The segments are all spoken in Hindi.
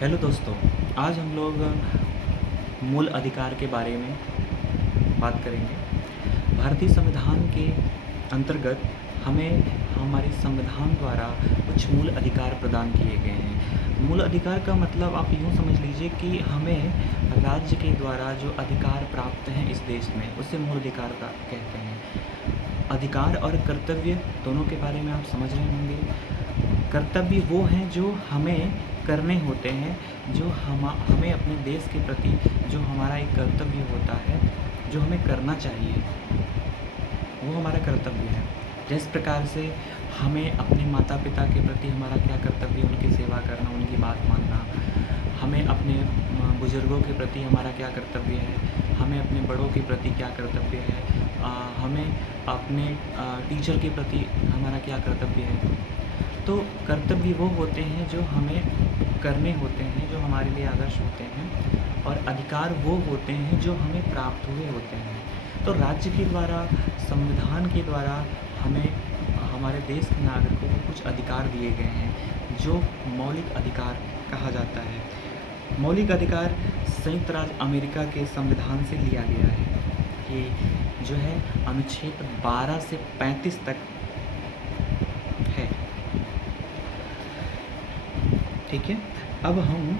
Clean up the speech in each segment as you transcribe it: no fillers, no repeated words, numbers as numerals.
हेलो दोस्तों, आज हम लोग मूल अधिकार के बारे में बात करेंगे। भारतीय संविधान के अंतर्गत हमें हमारे संविधान द्वारा कुछ मूल अधिकार प्रदान किए गए हैं। मूल अधिकार का मतलब आप यूँ समझ लीजिए कि हमें राज्य के द्वारा जो अधिकार प्राप्त हैं इस देश में, उसे मूल अधिकार का कहते हैं। अधिकार और कर्तव्य दोनों के बारे में आप समझ रहे होंगे। कर्तव्य वो हैं जो हमें करने होते हैं, जो हमें अपने देश के प्रति जो हमारा एक कर्तव्य होता है, जो हमें करना चाहिए, वो हमारा कर्तव्य है। जिस प्रकार से हमें अपने माता पिता के प्रति हमारा क्या कर्तव्य है, उनकी सेवा करना, उनकी बात मानना। हमें अपने बुज़ुर्गों के प्रति हमारा क्या कर्तव्य है, हमें अपने बड़ों के प्रति क्या कर्तव्य है, हमें अपने टीचर के प्रति हमारा क्या कर्तव्य है। तो कर्तव्य वो होते हैं जो हमें करने होते हैं, जो हमारे लिए आदर्श होते हैं, और अधिकार वो होते हैं जो हमें प्राप्त हुए होते हैं। तो राज्य के द्वारा, संविधान के द्वारा हमें हमारे देश के नागरिकों को कुछ अधिकार दिए गए हैं, जो मौलिक अधिकार कहा जाता है। मौलिक अधिकार संयुक्त राज्य अमेरिका के संविधान से लिया गया है। ये जो है अनुच्छेद 12 से 35 तक है। ठीक है, अब हम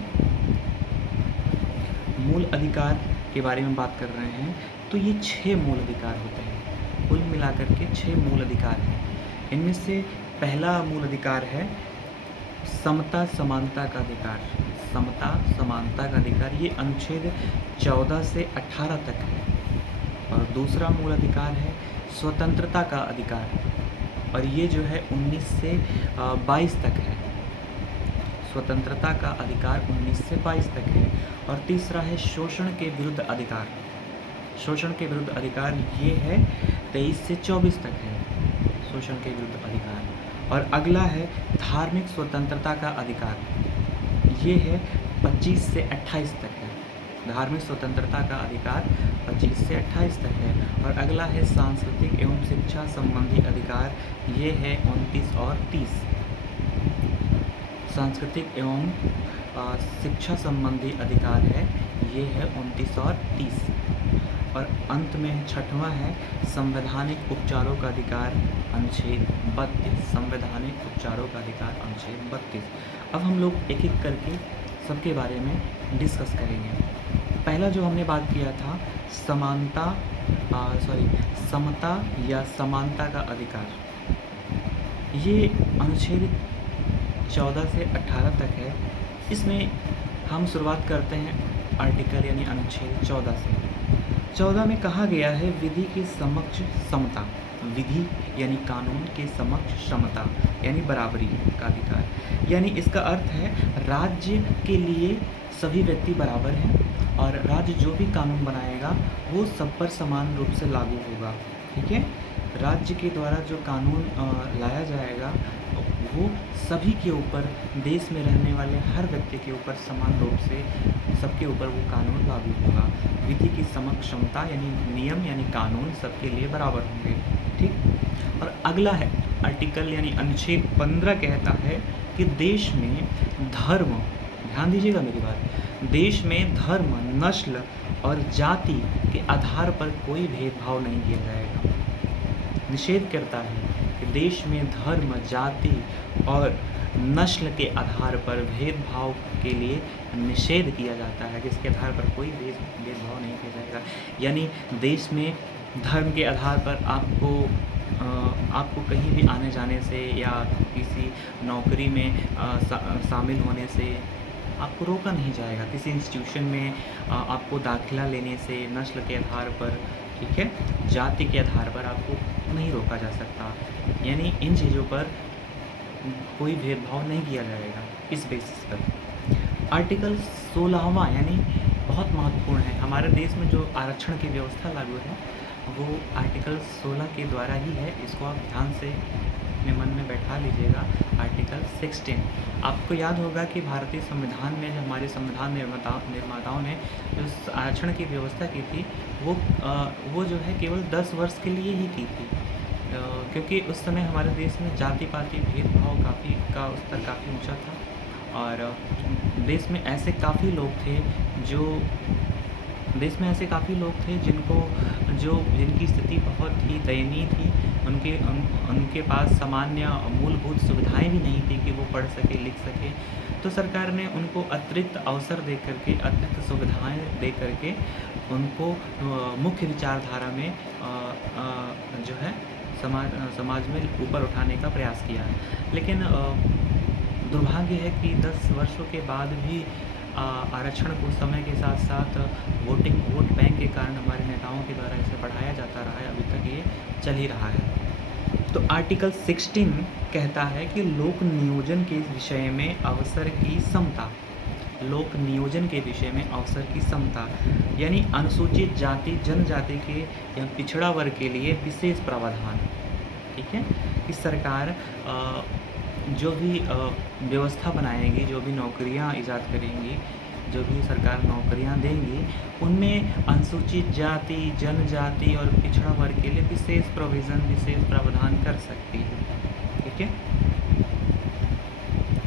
मूल अधिकार के बारे में बात कर रहे हैं। तो ये 6 मूल अधिकार होते हैं, कुल मिलाकर के 6 मूल अधिकार हैं। इनमें से पहला मूल अधिकार है समता समानता का अधिकार। समता समानता का अधिकार ये अनुच्छेद 14 से 18 तक है। और दूसरा मूल अधिकार है स्वतंत्रता का अधिकार, और ये जो है 19 से 22 तक है। स्वतंत्रता का अधिकार 19 से 22 तक है। और तीसरा है शोषण के विरुद्ध अधिकार। शोषण के विरुद्ध अधिकार ये है 23 से 24 तक है, शोषण के विरुद्ध अधिकार। और अगला है धार्मिक स्वतंत्रता का अधिकार, ये है 25 से 28 तक है। धार्मिक स्वतंत्रता का अधिकार 25 से 28 तक है। और अगला है सांस्कृतिक एवं शिक्षा संबंधी अधिकार, ये है 29 और 30। सांस्कृतिक एवं शिक्षा संबंधी अधिकार है, ये है 29 और 30। और अंत में छठवां है संवैधानिक उपचारों का अधिकार, अनुच्छेद 32। संवैधानिक उपचारों का अधिकार अनुच्छेद 32। अब हम लोग एक एक करके सबके बारे में डिस्कस करेंगे। पहला जो हमने बात किया था समता या समानता का अधिकार, ये अनुच्छेद 14 से 18 तक है। इसमें हम शुरुआत करते हैं आर्टिकल यानी अनुच्छेद 14 से। 14 में कहा गया है विधि के समक्ष समता। विधि यानी कानून के समक्ष समता यानी बराबरी का अधिकार। यानी इसका अर्थ है राज्य के लिए सभी व्यक्ति बराबर हैं, और राज्य जो भी कानून बनाएगा वो सब पर समान रूप से लागू होगा। ठीक है, राज्य के द्वारा जो कानून लाया जाएगा वो सभी के ऊपर, देश में रहने वाले हर व्यक्ति के ऊपर समान रूप से सबके ऊपर वो कानून लागू होगा। विधि की समक्ष क्षमता यानी नियम यानी कानून सबके लिए बराबर होंगे। ठीक, और अगला है आर्टिकल यानी अनुच्छेद 15 कहता है कि देश में धर्म, ध्यान दीजिएगा मेरी बात, देश में धर्म, नस्ल और जाति के आधार पर कोई भेदभाव नहीं किया जाएगा। निषेध करता है कि देश में धर्म, जाति और नस्ल के आधार पर भेदभाव के लिए निषेध किया जाता है, कि इसके आधार पर कोई भेदभाव नहीं किया जाएगा। यानी देश में धर्म के आधार पर आपको कहीं भी आने जाने से या किसी नौकरी में शामिल होने से आपको रोका नहीं जाएगा। किसी इंस्टीट्यूशन में आपको दाखिला लेने से नस्ल के आधार पर, ठीक है, जाति के आधार पर आपको नहीं रोका जा सकता। यानी इन चीज़ों पर कोई भेदभाव नहीं किया जाएगा इस बेसिस पर। आर्टिकल 16वां यानी बहुत महत्वपूर्ण है। हमारे देश में जो आरक्षण की व्यवस्था लागू है वो आर्टिकल 16 के द्वारा ही है। इसको आप ध्यान से अपने मन में बैठा लीजिएगा। आर्टिकल 16, आपको याद होगा कि भारतीय संविधान में जो हमारे संविधान निर्माताओं ने जो आरक्षण की व्यवस्था की थी वो जो है केवल 10 वर्ष के लिए ही की थी, क्योंकि उस समय हमारे देश में जाति पाति भेदभाव का स्तर काफ़ी ऊंचा था, और देश में ऐसे काफ़ी लोग थे जो देश में ऐसे काफ़ी लोग थे जिनकी स्थिति बहुत ही दयनीय थी। उनके पास सामान्य मूलभूत सुविधाएँ भी नहीं थी कि वो पढ़ सकें, लिख सकें। तो सरकार ने उनको अतिरिक्त अवसर दे कर के, अतिरिक्त सुविधाएँ दे कर के उनको मुख्य विचारधारा में जो है समाज में ऊपर उठाने का प्रयास किया है। लेकिन दुर्भाग्य है कि 10 वर्षों के बाद भी आरक्षण को समय के साथ-साथ वोट बैंक के कारण हमारे नेताओं के द्वारा इसे बढ़ाया जाता रहा है, अभी तक ये चल ही रहा है। तो आर्टिकल 16 कहता है कि लोक नियोजन के विषय में अवसर की समता। लोक नियोजन के विषय में अवसर की समता यानी अनुसूचित जाति, जनजाति के या पिछड़ा वर्ग के लिए विशेष प्रावधान। ठीक है? कि सरकार जो भी व्यवस्था बनाएगी, जो भी नौकरियां इजाद करेंगी, जो भी सरकार नौकरियां देंगी, उनमें अनुसूचित जाति, जनजाति और पिछड़ा वर्ग के लिए विशेष प्रोविज़न, विशेष प्रावधान कर सकती है। ठीक है?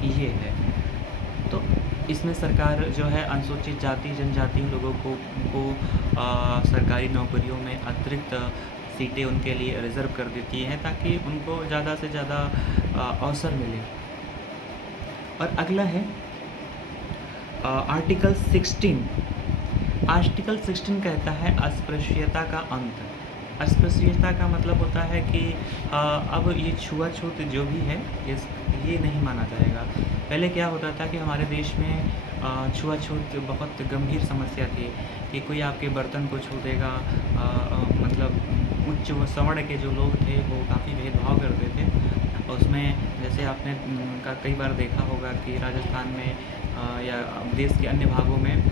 ये है। तो इसमें सरकार जो है अनुसूचित जाति, जनजाति लोगों को सरकारी नौकरियों में अतिरिक्त सीटें उनके लिए रिज़र्व कर देती है ताकि उनको ज़्यादा से ज़्यादा अवसर मिले। और अगला है आर्टिकल 16। आर्टिकल 16 कहता है अस्पृश्यता का अंत। अस्पृश्यता का मतलब होता है कि अब ये छुआछूत जो भी है ये नहीं माना जाएगा। पहले क्या होता था कि हमारे देश में छुआछूत बहुत गंभीर समस्या थी कि कोई आपके बर्तन को छू देगा, मतलब उच्च व सवर्ण के जो लोग थे वो काफ़ी भेदभाव करते थे। उसमें जैसे आपने कई बार देखा होगा कि राजस्थान में या देश के अन्य भागों में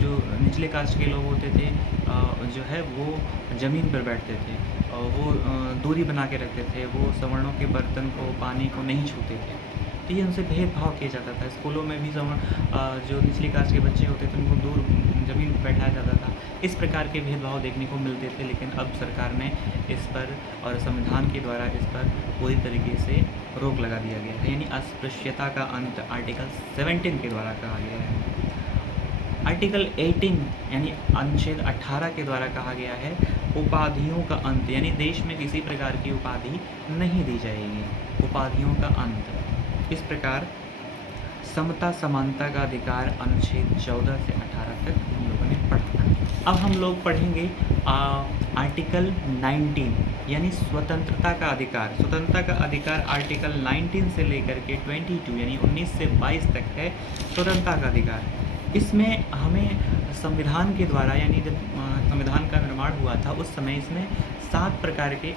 जो निचले कास्ट के लोग होते थे जो है वो ज़मीन पर बैठते थे और वो दूरी बना के रखते थे, वो सवर्णों के बर्तन को, पानी को नहीं छूते थे। तो ये उनसे भेदभाव किया जाता था। स्कूलों में भी जो निचली कास्ट के बच्चे होते थे उनको दूर ज़मीन पर बैठाया जाता था। इस प्रकार के भेदभाव देखने को मिलते थे, लेकिन अब सरकार ने इस पर और संविधान के द्वारा इस पर पूरी तरीके से रोक लगा दिया गया है। यानी अस्पृश्यता का अंत आर्टिकल 17 के द्वारा कहा गया है। आर्टिकल 18 यानी अनुच्छेद 18 के द्वारा कहा गया है उपाधियों का अंत, यानी देश में किसी प्रकार की उपाधि नहीं दी जाएगी। उपाधियों का अंत। इस प्रकार समता समानता का अधिकार अनुच्छेद 14 से 18 तक हम लोगों ने पढ़ा। अब हम लोग पढ़ेंगे आर्टिकल 19 यानी स्वतंत्रता का अधिकार। स्वतंत्रता का अधिकार आर्टिकल 19 से लेकर के 22 यानी 19 से 22 तक है स्वतंत्रता का अधिकार। इसमें हमें संविधान के द्वारा, यानी जब संविधान का निर्माण हुआ था उस समय इसमें 7 प्रकार के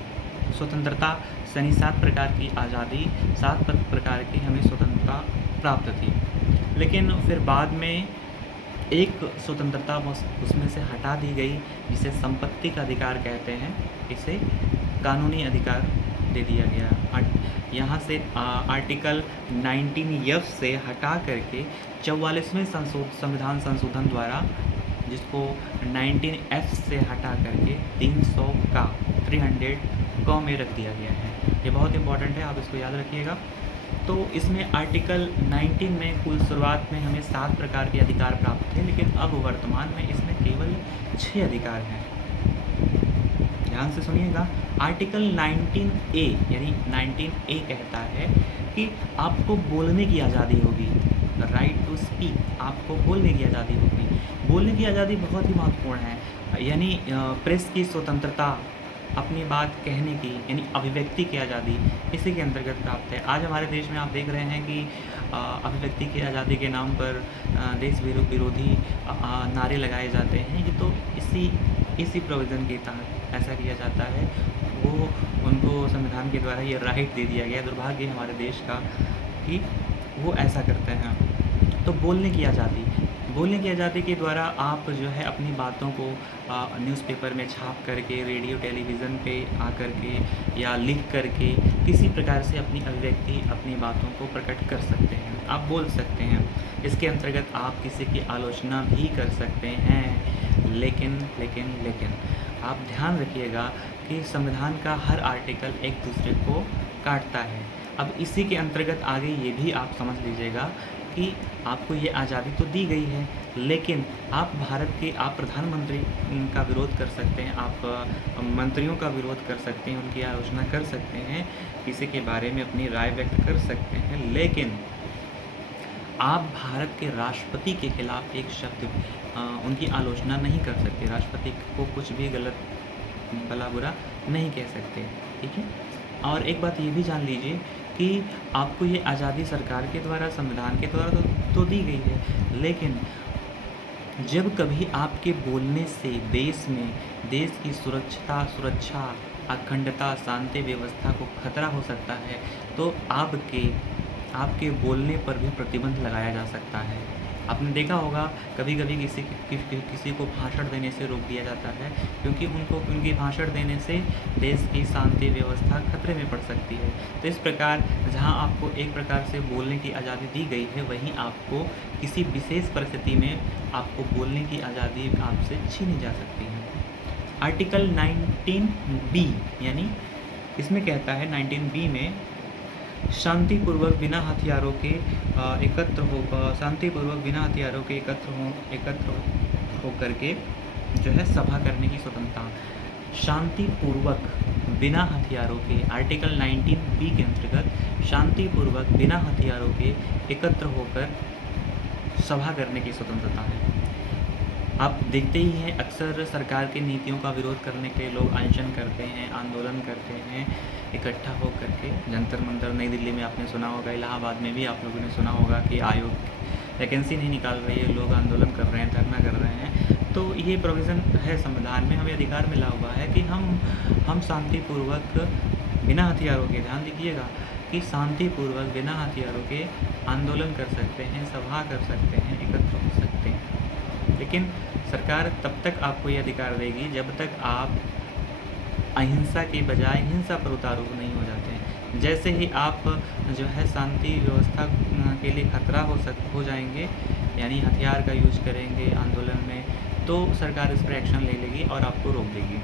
स्वतंत्रता यानी 7 प्रकार की आज़ादी, 7 प्रकार की हमें स्वतंत्रता प्राप्त थी। लेकिन फिर बाद में एक स्वतंत्रता उसमें से हटा दी गई जिसे संपत्ति का अधिकार कहते हैं, इसे कानूनी अधिकार दे दिया गया। यहाँ से आर्टिकल 19F से हटा करके 44वें संविधान संशोधन द्वारा जिसको 19F से हटा करके 300 में रख दिया गया है। ये बहुत इंपॉर्टेंट है, आप इसको याद रखिएगा। तो इसमें आर्टिकल 19 में कुल शुरुआत में हमें 7 प्रकार के अधिकार प्राप्त थे, लेकिन अब वर्तमान में इसमें केवल 6 अधिकार हैं। ध्यान से सुनिएगा। आर्टिकल 19A यानी 19A कहता है कि आपको बोलने की आज़ादी होगी, राइट टू स्पीक, आपको बोलने की आज़ादी होगी। बोलने की आज़ादी बहुत ही महत्वपूर्ण है, यानी प्रेस की स्वतंत्रता, अपनी बात कहने की यानी अभिव्यक्ति की आज़ादी इसी के अंतर्गत प्राप्त है। आज हमारे देश में आप देख रहे हैं कि अभिव्यक्ति की आज़ादी के नाम पर देश विरोधी नारे लगाए जाते हैं। ये तो इसी प्रोविज़न के तहत ऐसा किया जाता है। वो उनको संविधान के द्वारा ये राइट दे दिया गया। दुर्भाग्य है हमारे देश का कि वो ऐसा करते हैं। तो बोलने की आज़ादी के द्वारा आप जो है अपनी बातों को न्यूज़पेपर में छाप करके, रेडियो टेलीविज़न पे आकर के या लिख करके किसी प्रकार से अपनी अभिव्यक्ति, अपनी बातों को प्रकट कर सकते हैं, आप बोल सकते हैं। इसके अंतर्गत आप किसी की आलोचना भी कर सकते हैं। लेकिन आप ध्यान रखिएगा कि संविधान का हर आर्टिकल एक दूसरे को काटता है। अब इसी के अंतर्गत आगे ये भी आप समझ लीजिएगा कि आपको ये आज़ादी तो दी गई है, लेकिन आप भारत के आप प्रधानमंत्री का विरोध कर सकते हैं, आप मंत्रियों का विरोध कर सकते हैं, उनकी आलोचना कर सकते हैं, किसी के बारे में अपनी राय व्यक्त कर सकते हैं, लेकिन आप भारत के राष्ट्रपति के खिलाफ एक शब्द उनकी आलोचना नहीं कर सकते, राष्ट्रपति को कुछ भी गलत भला बुरा नहीं कह सकते, ठीक है। और एक बात ये भी जान लीजिए कि आपको ये आज़ादी सरकार के द्वारा, संविधान के द्वारा तो दी गई है, लेकिन जब कभी आपके बोलने से देश में देश की सुरक्षा, अखंडता, शांति व्यवस्था को खतरा हो सकता है, तो आपके बोलने पर भी प्रतिबंध लगाया जा सकता है। आपने देखा होगा कभी-कभी किसी को भाषण देने से रोक दिया जाता है, क्योंकि उनकी भाषण देने से देश की शांति व्यवस्था खतरे में पड़ सकती है। तो इस प्रकार जहां आपको एक प्रकार से बोलने की आज़ादी दी गई है, वहीं आपको किसी विशेष परिस्थिति में आपको बोलने की आज़ादी आपसे छीनी जा सकती है। आर्टिकल 19B यानी इसमें कहता है 19B में शांतिपूर्वक बिना हथियारों के एकत्र होकर के जो है सभा करने की स्वतंत्रता। शांतिपूर्वक बिना हथियारों के आर्टिकल 19B के अंतर्गत शांतिपूर्वक बिना हथियारों के एकत्र होकर सभा करने की स्वतंत्रता है। आप देखते ही हैं अक्सर सरकार की नीतियों का विरोध करने के लिए लोग अनशन करते हैं, आंदोलन करते हैं, इकट्ठा हो करके जंतर मंतर। नई दिल्ली में आपने सुना होगा, इलाहाबाद में भी आप लोगों ने सुना होगा कि आयोग वैकेंसी नहीं निकाल रही है, लोग आंदोलन कर रहे हैं, धरना कर रहे हैं। तो ये प्रोविज़न है संविधान में, हमें अधिकार मिला हुआ है कि हम शांतिपूर्वक बिना हथियारों के, ध्यान दीजिएगा कि शांतिपूर्वक बिना हथियारों के आंदोलन कर सकते हैं, सभा कर सकते हैं, एकत्र हो सकते हैं। लेकिन सरकार तब तक आपको ये अधिकार देगी जब तक आप अहिंसा के बजाय हिंसा पर उतारू नहीं हो जाते हैं। जैसे ही आप जो है शांति व्यवस्था के लिए खतरा हो जाएंगे, यानी हथियार का यूज करेंगे आंदोलन में, तो सरकार इस पर एक्शन ले लेगी और आपको रोक देगी।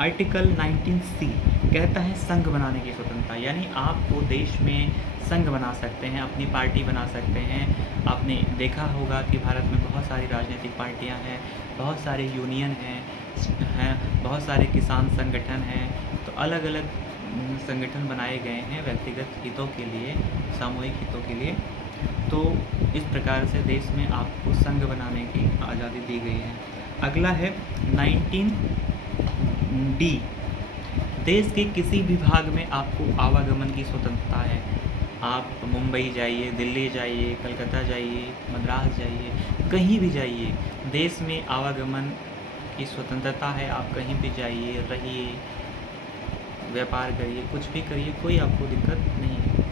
आर्टिकल 19C कहता है संघ बनाने की स्वतंत्रता, यानी आपको देश में संघ बना सकते हैं, अपनी पार्टी बना सकते हैं। आपने देखा होगा कि भारत में बहुत सारी राजनीतिक पार्टियां हैं, बहुत सारे यूनियन हैं, बहुत सारे किसान संगठन हैं। तो अलग अलग संगठन बनाए गए हैं व्यक्तिगत हितों के लिए, सामूहिक हितों के लिए। तो इस प्रकार से देश में आपको संघ बनाने की आज़ादी दी गई है। अगला है 19D, देश के किसी भी भाग में आपको आवागमन की स्वतंत्रता है। आप मुंबई जाइए, दिल्ली जाइए, कलकत्ता जाइए, मद्रास जाइए, कहीं भी जाइए, देश में आवागमन की स्वतंत्रता है। आप कहीं भी जाइए, रहिए, व्यापार करिए, कुछ भी करिए, कोई आपको दिक्कत नहीं है।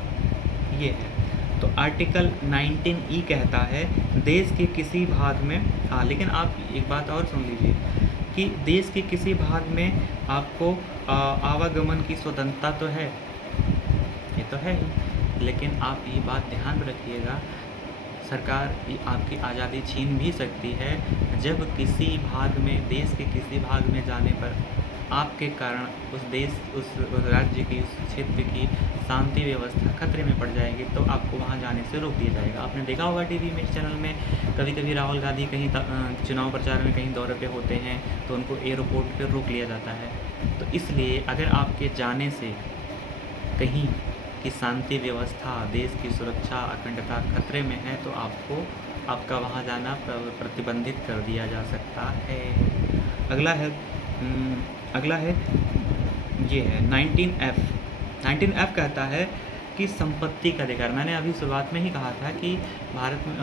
ये है। तो आर्टिकल 19E कहता है देश के किसी भाग में, लेकिन आप एक बात और सुन लीजिए कि देश के किसी भाग में आपको आवागमन की स्वतंत्रता तो है, ये तो है ही, लेकिन आप ये बात ध्यान में रखिएगा, सरकार आपकी आज़ादी छीन भी सकती है जब किसी भाग में, देश के किसी भाग में जाने पर आपके कारण उस राज्य की, उस क्षेत्र की शांति व्यवस्था खतरे में पड़ जाएगी, तो आपको वहाँ जाने से रोक दिया जाएगा। आपने देखा होगा टीवी में, चैनल में, कभी कभी राहुल गांधी कहीं चुनाव प्रचार में कहीं दौरे पे होते हैं तो उनको एयरपोर्ट पे रोक लिया जाता है। तो इसलिए अगर आपके जाने से कहीं की शांति व्यवस्था, देश की सुरक्षा, अखंडता खतरे में है, तो आपका वहाँ जाना प्रतिबंधित कर दिया जा सकता है। अगला है ये है 19F। 19F कहता है कि संपत्ति का अधिकार। मैंने अभी शुरुआत में ही कहा था कि भारत में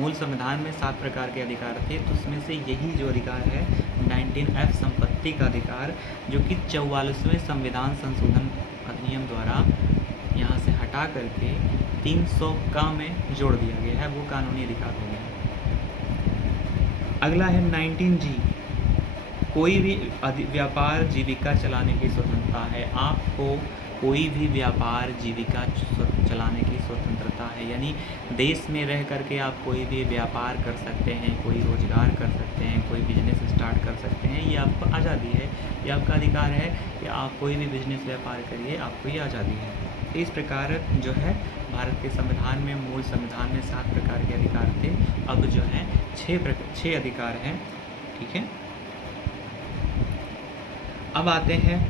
मूल संविधान में 7 प्रकार के अधिकार थे, तो उसमें से यही जो अधिकार है 19F, संपत्ति का अधिकार, जो कि 44वें संविधान संशोधन अधिनियम द्वारा यहाँ से हटा करके 300 में जोड़ दिया गया है, वो कानूनी अधिकार हो गया है। अगला है 19G, कोई भी व्यापार जीविका चलाने की स्वतंत्रता है। आपको कोई भी व्यापार जीविका चलाने की स्वतंत्रता है। यानी देश में रह करके आप कोई भी व्यापार कर सकते हैं, कोई रोज़गार कर सकते हैं, कोई बिजनेस स्टार्ट कर सकते हैं, ये आपको आज़ादी है, ये आपका अधिकार है कि आप कोई भी बिजनेस व्यापार करिए, आपको ये आज़ादी है। तो इस प्रकार जो है भारत के संविधान में, मूल संविधान में 7 प्रकार के अधिकार थे, अब जो है 6 अधिकार हैं। ठीक है, अब आते हैं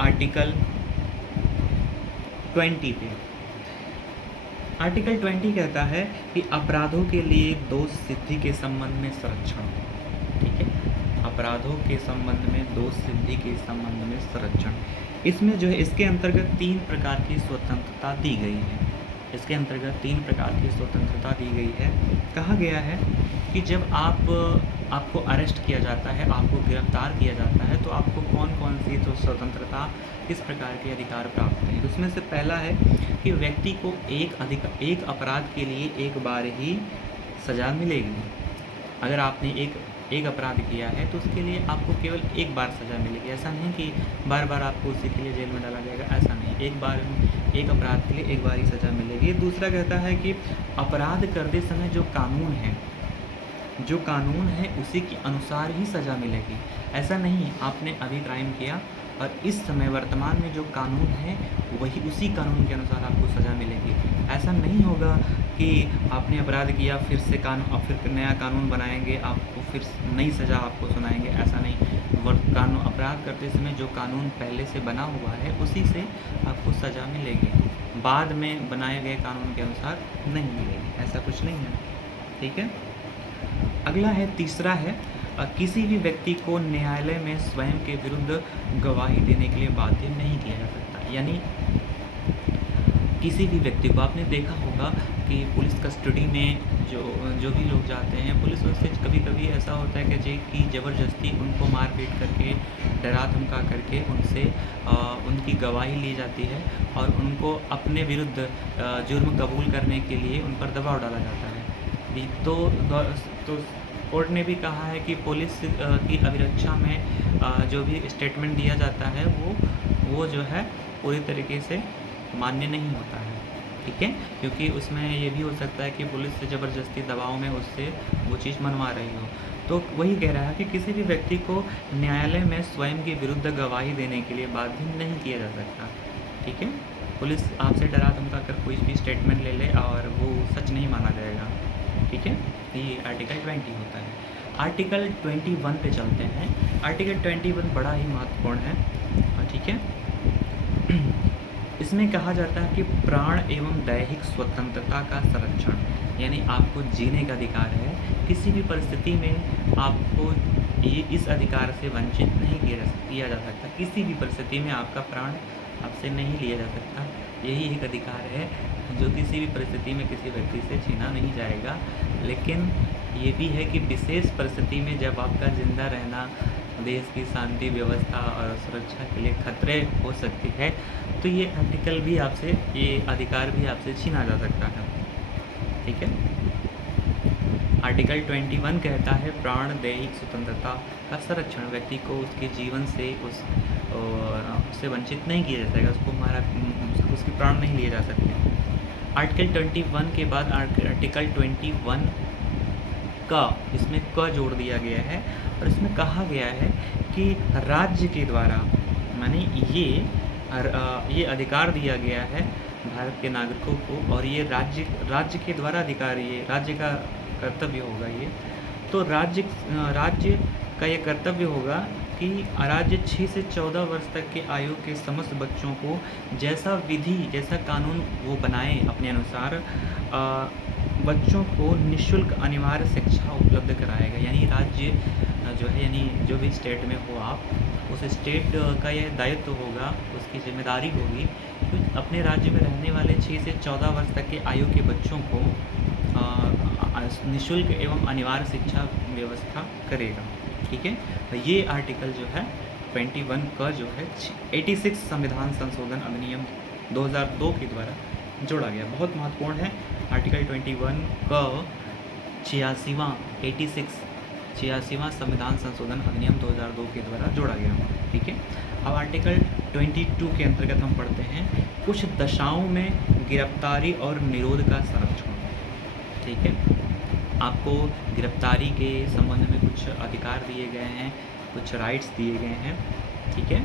आर्टिकल 20 पे। आर्टिकल 20 कहता है कि अपराधों के लिए दोष सिद्धि के संबंध में संरक्षण। ठीक है, अपराधों के संबंध में, दोष सिद्धि के संबंध में संरक्षण। इसमें जो है, इसके अंतर्गत 3 प्रकार की स्वतंत्रता दी गई है। इसके अंतर्गत 3 प्रकार की स्वतंत्रता दी गई है। कहा गया है कि जब आपको अरेस्ट किया जाता है, आपको गिरफ्तार किया जाता है, तो आपको कौन कौन सी तो स्वतंत्रता, किस प्रकार के अधिकार प्राप्त हैं। उसमें से पहला है कि व्यक्ति को एक अपराध के लिए एक बार ही सज़ा मिलेगी। अगर आपने एक अपराध किया है तो उसके लिए आपको केवल एक बार सज़ा मिलेगी। ऐसा नहीं कि बार बार आपको उसी के लिए जेल में डाला जाएगा, ऐसा नहीं। एक अपराध के लिए एक बार ही सज़ा मिलेगी। दूसरा कहता है कि अपराध करते समय जो कानून है उसी के अनुसार ही सज़ा मिलेगी। ऐसा नहीं आपने अभी क्राइम किया और इस समय वर्तमान में जो कानून है वही उसी कानून के अनुसार आपको सज़ा मिलेगी। ऐसा नहीं होगा कि आपने अपराध किया फिर से फिर नया कानून बनाएंगे, आपको फिर नई सज़ा आपको सुनाएंगे, ऐसा नहीं। अपराध करते समय जो कानून पहले से बना हुआ है उसी से आपको सज़ा मिलेगी, बाद में बनाए गए कानून के अनुसार नहीं मिलेगी, ऐसा कुछ नहीं है। ठीक है, अगला है, तीसरा है, किसी भी व्यक्ति को न्यायालय में स्वयं के विरुद्ध गवाही देने के लिए बाध्य नहीं किया जा सकता। यानी किसी भी व्यक्ति को, आपने देखा होगा कि पुलिस कस्टडी में जो भी लोग जाते हैं, पुलिस उनसे कभी कभी ऐसा होता है कि ज़बरदस्ती उनको मार पीट करके, डरा धमका करके उनसे उनकी गवाही ली जाती है और उनको अपने विरुद्ध जुर्म कबूल करने के लिए उन पर दबाव डाला जाता है। तो कोर्ट ने भी कहा है कि पुलिस की अभिरक्षा में जो भी स्टेटमेंट दिया जाता है वो जो है पूरी तरीके से मान्य नहीं होता है। ठीक है, क्योंकि उसमें ये भी हो सकता है कि पुलिस से ज़बरदस्ती दबाव में उससे वो चीज़ मनवा रही हो। तो वही कह रहा है कि किसी भी व्यक्ति को न्यायालय में स्वयं के विरुद्ध गवाही देने के लिए बाध्य नहीं किया जा सकता। ठीक है, पुलिस आपसे डरा धमका कर कोई भी स्टेटमेंट ले ले और वो सच नहीं माना जाएगा। ठीक है, ये आर्टिकल 20 होता है। आर्टिकल 21 पे चलते हैं। आर्टिकल 21 बड़ा ही महत्वपूर्ण है। ठीक है, इसमें कहा जाता है कि प्राण एवं दैहिक स्वतंत्रता का संरक्षण, यानी आपको जीने का अधिकार है। किसी भी परिस्थिति में आपको इस अधिकार से वंचित नहीं किया जा सकता। किसी भी परिस्थिति में आपका प्राण आपसे नहीं लिया जा सकता। यही एक अधिकार है जो किसी भी परिस्थिति में किसी व्यक्ति से छीना नहीं जाएगा। लेकिन ये भी है कि विशेष परिस्थिति में जब आपका जिंदा रहना देश की शांति व्यवस्था और सुरक्षा के लिए खतरे हो सकती है, तो ये आर्टिकल भी आपसे, ये अधिकार भी आपसे छीना जा सकता है। ठीक है, आर्टिकल 21 कहता है प्राण दैहिक स्वतंत्रता का संरक्षण, व्यक्ति को उसके जीवन से उससे वंचित नहीं किया जा सकेगा, उसकी प्राण नहीं लिए जा सकते। आर्टिकल 21 के बाद आर्टिकल 21 का, इसमें क जोड़ दिया गया है और इसमें कहा गया है कि राज्य के द्वारा, माने ये अधिकार दिया गया है भारत के नागरिकों को, और ये राज्य के द्वारा अधिकार, ये राज्य का कर्तव्य होगा। ये तो राज्य का ये कर्तव्य होगा कि राज्य 6 से 14 वर्ष तक के आयु के समस्त बच्चों को जैसा कानून वो बनाए अपने अनुसार, बच्चों को निःशुल्क अनिवार्य शिक्षा उपलब्ध कराएगा। यानी राज्य जो है, यानी जो भी स्टेट में हो आप, उस स्टेट का यह दायित्व होगा, उसकी जिम्मेदारी होगी कि अपने राज्य में रहने वाले 6 से 14 वर्ष तक के आयु के बच्चों को निःशुल्क एवं अनिवार्य शिक्षा व्यवस्था करेगा। ठीक है, तो ये आर्टिकल जो है 21 का जो है 86 संविधान संशोधन अधिनियम 2002 के द्वारा जोड़ा गया, बहुत महत्वपूर्ण है। आर्टिकल 21 का 86वां संविधान संशोधन अधिनियम 2002 के द्वारा जोड़ा गया। ठीक है, अब आर्टिकल 22 के अंतर्गत हम पढ़ते हैं कुछ दशाओं में गिरफ्तारी और निरोध का संरक्षण। ठीक है, आपको गिरफ्तारी के संबंध में कुछ अधिकार दिए गए हैं, कुछ राइट्स दिए गए हैं। ठीक है,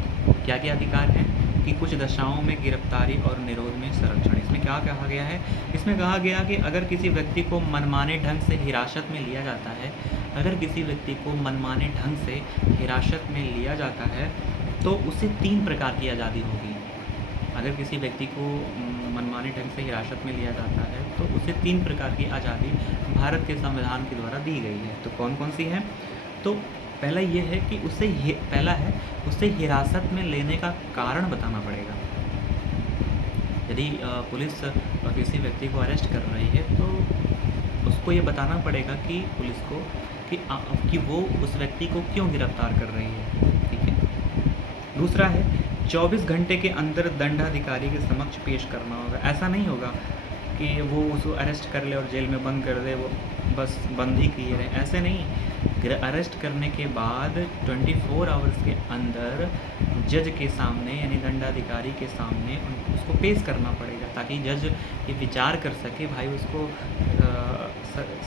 क्या क्या अधिकार हैं कि कुछ दशाओं में गिरफ्तारी और निरोध में संरक्षण। इसमें क्या कहा गया है? इसमें कहा गया कि अगर किसी व्यक्ति को मनमाने ढंग से हिरासत में लिया जाता है, अगर किसी व्यक्ति को मनमाने ढंग से हिरासत में लिया जाता है तो उसे 3 प्रकार की आज़ादी होगी। अगर किसी व्यक्ति को मनमाने ढंग से हिरासत में लिया जाता है तो उसे 3 प्रकार की आज़ादी भारत के संविधान के द्वारा दी गई है। तो कौन कौन सी है? तो पहला ये है कि उसे हिरासत में लेने का कारण बताना पड़ेगा। यदि पुलिस किसी व्यक्ति को अरेस्ट कर रही है तो उसको ये बताना पड़ेगा कि पुलिस को कि वो उस व्यक्ति को क्यों गिरफ्तार कर रही है। ठीक है। दूसरा है 24 घंटे के अंदर दंडाधिकारी के समक्ष पेश करना होगा। ऐसा नहीं होगा कि वो उसको अरेस्ट कर ले और जेल में बंद कर दे, वो बस बंद ही किए रहे, ऐसे नहीं। अरेस्ट करने के बाद 24 आवर्स के अंदर जज के सामने यानी दंडाधिकारी के सामने उसको पेश करना पड़ेगा, ताकि जज ये विचार कर सके भाई उसको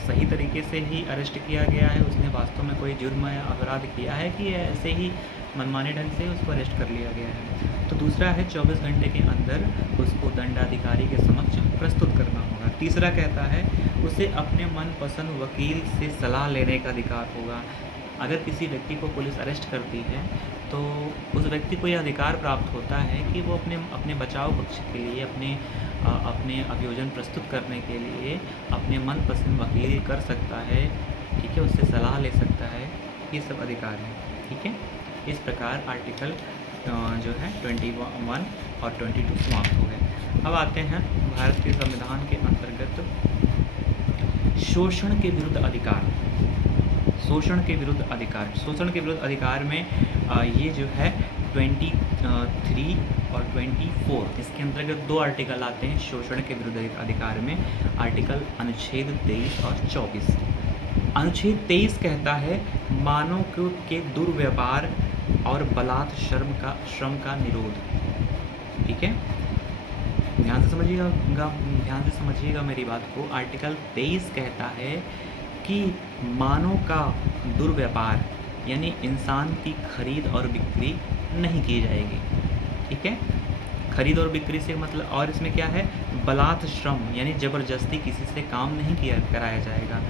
सही तरीके से ही अरेस्ट किया गया है, उसने वास्तव में कोई जुर्म या अपराध किया है कि ऐसे ही मनमाने ढंग से उसको अरेस्ट कर लिया गया है। तो दूसरा है 24 घंटे के अंदर उसको दंडाधिकारी के समक्ष प्रस्तुत करना होगा। तीसरा कहता है उसे अपने मनपसंद वकील से सलाह लेने का अधिकार होगा। अगर किसी व्यक्ति को पुलिस अरेस्ट करती है तो उस व्यक्ति को यह अधिकार प्राप्त होता है कि वो अपने बचाव पक्ष के लिए अपने अभियोजन प्रस्तुत करने के लिए अपने मनपसंद वकील कर सकता है। ठीक है, उससे सलाह ले सकता है, ये सब अधिकार हैं। ठीक है, इस प्रकार आर्टिकल जो है 21 और 22 समाप्त हो गए। अब आते हैं भारत के संविधान के अंतर्गत शोषण के विरुद्ध अधिकार। शोषण के विरुद्ध अधिकार, शोषण के विरुद्ध अधिकार में ये जो है 23 और 24, इसके अंतर्गत 2 आर्टिकल आते हैं शोषण के विरुद्ध अधिकार में। आर्टिकल अनुच्छेद 23 और 24। अनुच्छेद 23 कहता है मानव के दुर्व्यवहार और बलात् श्रम का निरोध। ठीक है, ध्यान से समझिएगा मेरी बात को। आर्टिकल 23 कहता है कि मानव का दुर्व्यापार यानी इंसान की खरीद और बिक्री नहीं की जाएगी। ठीक है, खरीद और बिक्री से मतलब, और इसमें क्या है, बलात् श्रम यानी ज़बरदस्ती किसी से काम नहीं कराया जाएगा।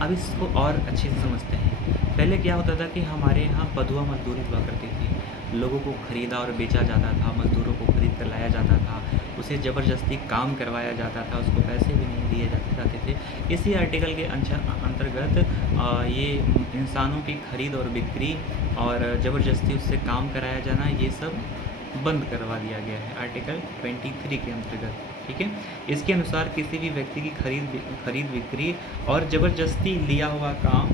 अब इसको और अच्छे से समझते हैं। पहले क्या होता था कि हमारे यहाँ बधुआ मजदूरी हुआ करती थी, लोगों को ख़रीदा और बेचा जाता था, मज़दूरों को खरीद कर लाया जाता था, उसे ज़बरदस्ती काम करवाया जाता था, उसको पैसे भी नहीं दिए जाते थे। इसी आर्टिकल के अंतर्गत ये इंसानों की खरीद और बिक्री और ज़बरदस्ती उससे काम कराया जाना, ये सब बंद करवा दिया गया है आर्टिकल 23 के अंतर्गत। ठीक है, इसके अनुसार किसी भी व्यक्ति की खरीद बिक्री और ज़बरदस्ती लिया हुआ काम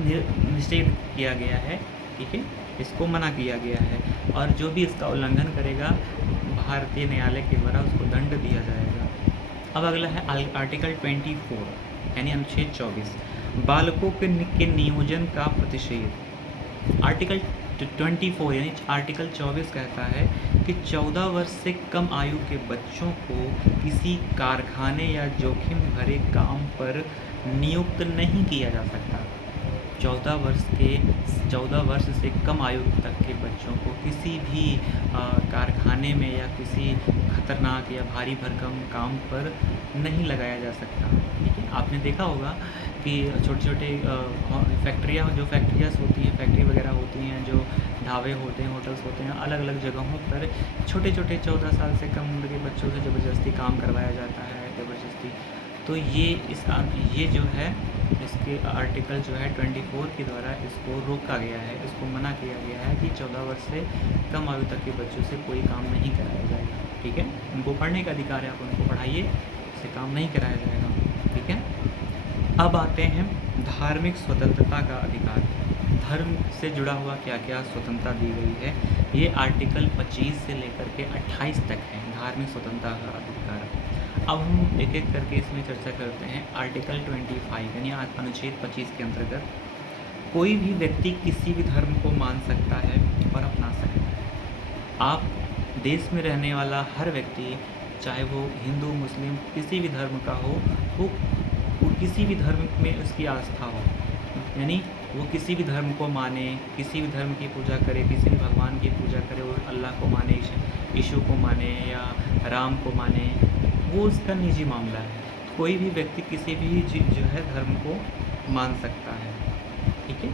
निषेध किया गया है। ठीक है, इसको मना किया गया है, और जो भी इसका उल्लंघन करेगा भारतीय न्यायालय के द्वारा उसको दंड दिया जाएगा। अब अगला है आर्टिकल 24 यानी अनुच्छेद 24, बालकों के नियोजन का प्रतिषेध। आर्टिकल 24 यानी आर्टिकल 24 कहता है कि 14 वर्ष से कम आयु के बच्चों को किसी कारखाने या जोखिम भरे काम पर नियुक्त नहीं किया जा सकता। 14 वर्ष से कम आयु तक के बच्चों को किसी भी कारखाने में या किसी खतरनाक या भारी भरकम काम पर नहीं लगाया जा सकता। ठीक है, आपने देखा होगा कि छोटे छोटे फैक्ट्रियाँ होती हैं, फैक्ट्री वगैरह होती हैं, जो ढाबे होते हैं, होटल्स होते हैं, अलग अलग जगहों पर छोटे छोटे 14 साल से कम उम्र के बच्चों से ज़बरदस्ती काम करवाया जाता है, ज़बरदस्ती। तो ये जो है इसके आर्टिकल जो है 24 के द्वारा इसको रोका गया है, इसको मना किया गया है कि 14 वर्ष से कम आयु तक के बच्चों से कोई काम नहीं कराया जाएगा। ठीक है, उनको पढ़ने का अधिकार है, आप उनको पढ़ाइए, इससे काम नहीं कराया जाएगा। ठीक है, अब आते हैं धार्मिक स्वतंत्रता का अधिकार। धर्म से जुड़ा हुआ क्या क्या स्वतंत्रता दी गई है, ये आर्टिकल 25 से लेकर के 28 तक है धार्मिक स्वतंत्रता का अधिकार। अब हम एक एक करके इसमें चर्चा करते हैं। आर्टिकल 25 यानी अनुच्छेद 25 के अंतर्गत कोई भी व्यक्ति किसी भी धर्म को मान सकता है और अपना सकता है। आप देश में रहने वाला हर व्यक्ति, चाहे वो हिंदू, मुस्लिम, किसी भी धर्म का हो, वो किसी भी धर्म में उसकी आस्था हो, यानी वो किसी भी धर्म को माने, किसी भी धर्म की पूजा करे, किसी भी भगवान की पूजा करे, वो अल्लाह को माने, यीशु को माने या राम को माने, वो उसका निजी मामला है। कोई भी व्यक्ति किसी भी जो है धर्म को मान सकता है, ठीक है।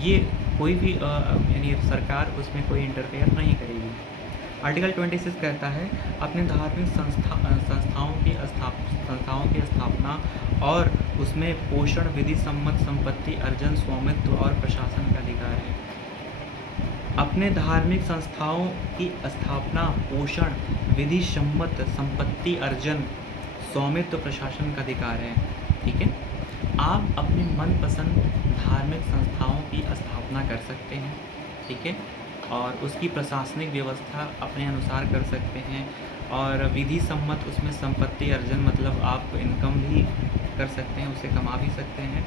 ये कोई भी यानी सरकार उसमें कोई इंटरफेयर नहीं करेगी। आर्टिकल 26 कहता है अपने धार्मिक संस्थाओं की स्थापना और उसमें पोषण, विधि सम्मत संपत्ति अर्जन, स्वामित्व और प्रशासन का अधिकार है। अपने धार्मिक संस्थाओं की स्थापना, पोषण, विधि सम्मत संपत्ति अर्जन, स्वामित्व, प्रशासन का अधिकार है, ठीक है। आप अपने मनपसंद धार्मिक संस्थाओं की स्थापना कर सकते हैं, ठीक है, और उसकी प्रशासनिक व्यवस्था अपने अनुसार कर सकते हैं, और विधि सम्मत उसमें संपत्ति अर्जन मतलब आप इनकम भी कर सकते हैं, उसे कमा भी सकते हैं,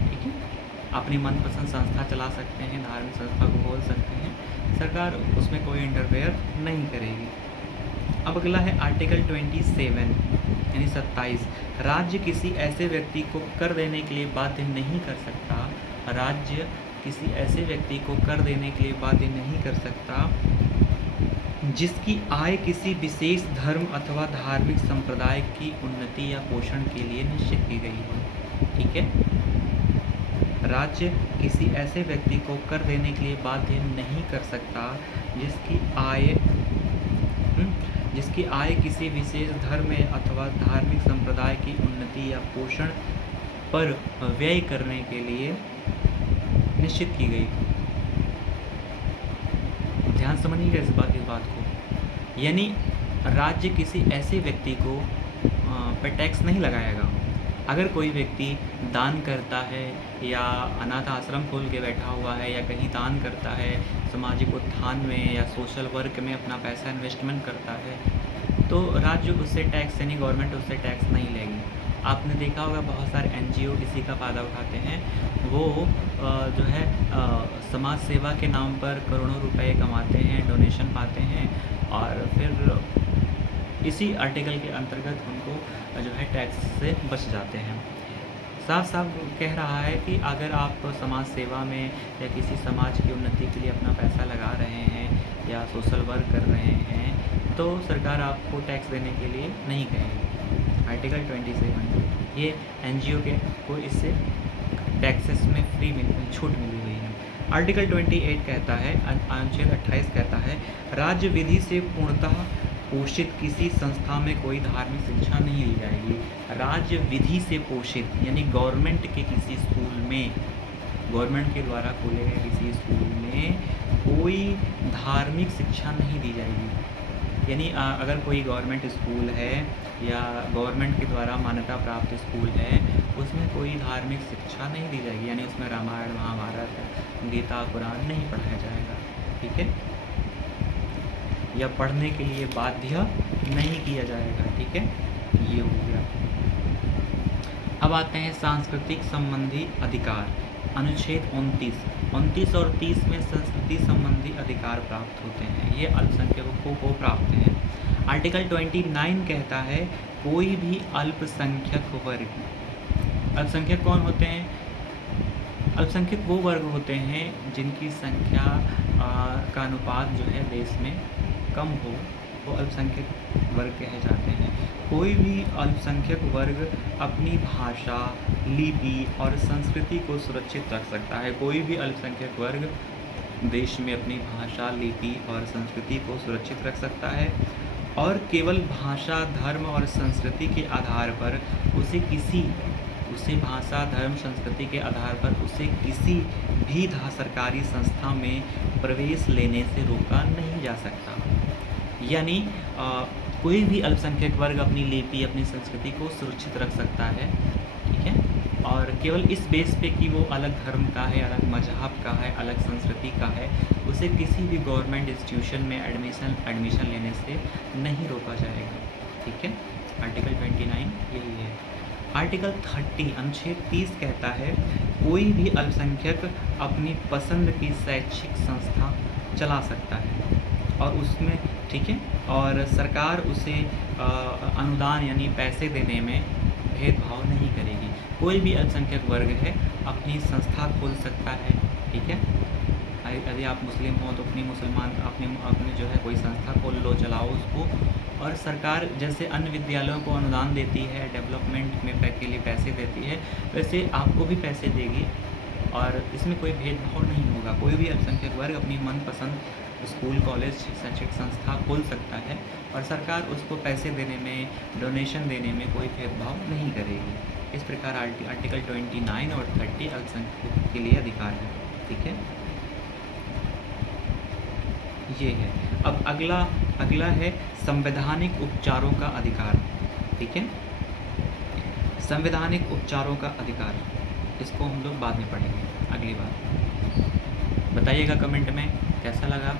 ठीक है। अपनी मनपसंद संस्था चला सकते हैं, धार्मिक संस्था को खोल सकते हैं, सरकार उसमें कोई इंटरफेयर नहीं करेगी। अब अगला है आर्टिकल 27 यानी 27, राज्य किसी ऐसे व्यक्ति को कर देने के लिए बाध्य नहीं कर सकता, राज्य किसी ऐसे व्यक्ति को कर देने के लिए बाध्य नहीं कर सकता जिसकी आय किसी विशेष धर्म अथवा धार्मिक संप्रदाय की उन्नति या पोषण के लिए निश्चित की गई हो, ठीक है। राज्य किसी ऐसे व्यक्ति को कर देने के लिए बाध्य नहीं कर सकता जिसकी आय किसी विशेष धर्म अथवा धार्मिक संप्रदाय की उन्नति या पोषण पर व्यय करने के लिए निश्चित की गई। ध्यान समझिएगा इस बात को, यानी राज्य किसी ऐसे व्यक्ति को पर टैक्स नहीं लगाएगा। अगर कोई व्यक्ति दान करता है या अनाथ आश्रम खोल के बैठा हुआ है या कहीं दान करता है, सामाजिक उत्थान में या सोशल वर्क में अपना पैसा इन्वेस्टमेंट करता है, तो राज्य उससे टैक्स यानी गवर्नमेंट उससे टैक्स नहीं लेगी। आपने देखा होगा बहुत सारे एनजीओ इसी का फ़ायदा उठाते हैं, वो जो है समाज सेवा के नाम पर करोड़ों रुपए कमाते हैं, डोनेशन पाते हैं, और फिर इसी आर्टिकल के अंतर्गत उनको जो है टैक्स से बच जाते हैं। साफ साफ कह रहा है कि अगर आप समाज सेवा में या किसी समाज की उन्नति के लिए अपना पैसा लगा रहे हैं या सोशल वर्क कर रहे हैं, तो सरकार आपको टैक्स देने के लिए नहीं कहेगी। आर्टिकल 27 ये एनजीओ के को इससे टैक्सेस में छूट मिली हुई है। आर्टिकल 28 कहता है, अनुच्छेद 28 कहता है, राज्य विधि से पूर्णतः पोषित किसी संस्था में कोई धार्मिक शिक्षा नहीं दी जाएगी। राज्य विधि से पोषित यानी गवर्नमेंट के किसी स्कूल में, गवर्नमेंट के द्वारा खोले गए किसी स्कूल में कोई धार्मिक शिक्षा नहीं दी जाएगी। यानी अगर कोई गवर्नमेंट स्कूल है या गवर्नमेंट के द्वारा मान्यता प्राप्त स्कूल है, उसमें कोई धार्मिक शिक्षा नहीं दी जाएगी, यानी उसमें रामायण, महाभारत, गीता, कुरान नहीं पढ़ाया जाएगा, ठीक है, या पढ़ने के लिए बाध्य नहीं किया जाएगा, ठीक है। ये हो गया। अब आते हैं सांस्कृतिक संबंधी अधिकार। अनुच्छेद 29 और 30 में संस्कृति संबंधी अधिकार प्राप्त होते हैं, ये अल्पसंख्यकों को प्राप्त हैं। आर्टिकल 29 कहता है कोई भी अल्पसंख्यक वर्ग, अल्पसंख्यक कौन होते हैं? अल्पसंख्यक वो वर्ग होते हैं जिनकी संख्या का अनुपात जो है देश में कम हो, वो अल्पसंख्यक वर्ग कहे जाते हैं। कोई भी अल्पसंख्यक वर्ग अपनी भाषा, लिपि और संस्कृति को सुरक्षित रख सकता है। कोई भी अल्पसंख्यक वर्ग देश में अपनी भाषा, लिपि और संस्कृति को सुरक्षित रख सकता है, और केवल भाषा, धर्म और संस्कृति के आधार पर उसे भाषा, धर्म, संस्कृति के आधार पर उसे किसी भी सरकारी संस्था में प्रवेश लेने से रोका नहीं जा सकता। यानी कोई भी अल्पसंख्यक वर्ग अपनी लिपि, अपनी संस्कृति को सुरक्षित रख सकता है, ठीक है, और केवल इस बेस पे कि वो अलग धर्म का है, अलग मजहब का है, अलग संस्कृति का है, उसे किसी भी गवर्नमेंट इंस्टीट्यूशन में एडमिशन लेने से नहीं रोका जाएगा, ठीक है। आर्टिकल 29 यही है। आर्टिकल 30 अनुच्छेद 30 कहता है कोई भी अल्पसंख्यक अपनी पसंद की शैक्षिक संस्था चला सकता है। और उसमें ठीक है, और सरकार उसे अनुदान यानी पैसे देने में भेदभाव नहीं करेगी। कोई भी अल्पसंख्यक वर्ग है अपनी संस्था खोल सकता है, ठीक है। यदि आप मुस्लिम हो तो अपनी अपने जो है कोई संस्था खोल लो, चलाओ उसको। और सरकार जैसे अन्य विद्यालयों को अनुदान देती है, डेवलपमेंट में के लिए पैसे देती है, वैसे आपको भी पैसे देगी और इसमें कोई भेदभाव नहीं होगा। कोई भी अल्पसंख्यक वर्ग अपनी मनपसंद स्कूल, कॉलेज, शैक्षिक संस्था खोल सकता है और सरकार उसको पैसे देने में, डोनेशन देने में कोई भेदभाव नहीं करेगी। इस प्रकार आर्टिकल 29 और 30 अल्पसंख्यक के लिए अधिकार है, ठीक है। ये है। अब अगला है संवैधानिक उपचारों का अधिकार, ठीक है। संवैधानिक उपचारों का अधिकार, इसको हम लोग बाद में पढ़ेंगे अगली बार। बताइएगा कमेंट में कैसा लगा।